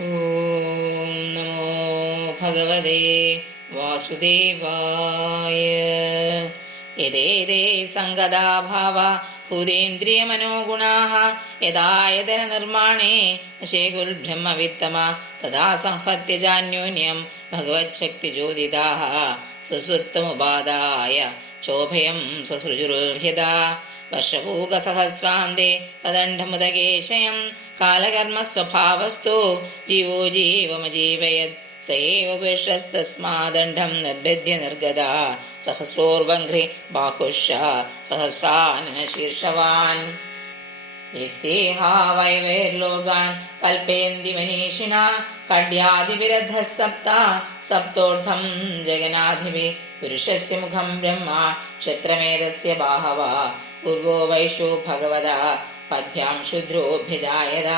ഓം നമോ ഭഗവതേ വാസുദേവായ. യദേതേ സംഗതാ ഭാവ ഭൂതേന്ദ്രിയമനോഗുണാഃ യഥായതന നിർമ്മാണേ നശേകുൽബ്രഹ്മവിത്തമ തഥാ സംഹത്യ ചാന്യോന്യം ഭഗവച്ഛക്തിചോദിതാഃ സുസുപ്തമുപാദായ ചോഭയം സസൃജുർഹ്യതാ വർഷപൂകസഹസ്രാന്തേ തദണ്ഡമുദകേശയം കാലകർമ്മസ്വഭാവസ്തു ജീവോ ജീവമജീവയത് സയേവ പുരുഷസ്തസ്മാദണ്ഡം നിർഭദ്യ നിർഗത സഹസ്രോർവഘ്രി ബാഹുഷ സഹസ്രാനന ശീർഷവാൻ. യസ്യേഹാ വൈവൈർലോകാൻ കൽപ്പയന്തി മനീഷിണാ കഡ്യാദിവിരധഃ സപ്ത സപ്തോർധം ജഗന്നാധിപി പുരുഷസ്യ മുഖം ബ്രഹ്മ ക്ഷത്രമേതസ്യ ബാഹവ പൂർവോ വൈഷോ ഭഗവതാ പദ്ഭ്യാം ശൂദ്രോഭ്യജായത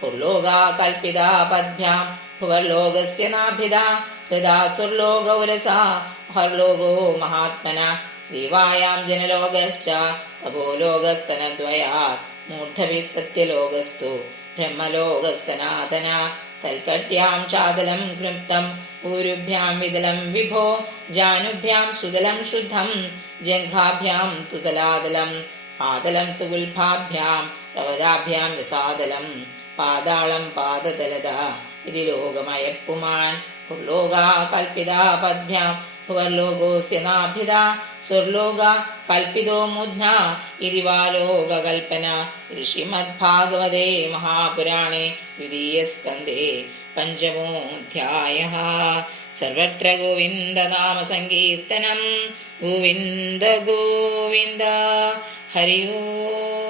പുർലോകാ കൽപ്പിതാ പദ്ഭ്യാം ഭുവർലോകസ്യ നാഭിധാ ഹൃദാസുർലോകൗരസാ ഹർലോകോ മഹാത്മന ഗ്രീവായാം ജനലോകശ്ച തപോലോകസ്തനദ്വയാത് മൂർധഭിः സത്യലോകസ്തു ബ്രഹ്മലോകസ്സനാതന തൽക്കട്യാം ചാതലം ക്ലുപ്തം ഊരുഭ്യാം വിതലം വിഭോ ജാനുഭ്യാം സുതലം ശുദ്ധം ജംഘാഭ്യാം തു തലാതലം പാതലം തു ഗുൽഫാഭ്യാം പ്രവദാഭ്യാം രസാതലം പാതാളം പാദതലത ഇതി ലോകമയപ്പുമാൻ പുർലോകാ കൽപ്പിതാ പദ്ഭ്യാം ഭുവർലോകോസ്യ നാഭിധാ സ്വർലോക കൽപ്പിതോ മുധ്നാ ഇതി വാ ലോകകൽപ്പന. ഇത് ശ്രീമദ്ഭാഗവതേ മഹാപുരാണേ ദ്വിതീയസ്കന്ധേ പഞ്ചമോऽധ്യായഃ. സർവത്ര ഗോവിന്ദനാമസങ്കീർത്തനം. ഗോവിന്ദ ഗോവിന്ദ. ഹരി ഓം.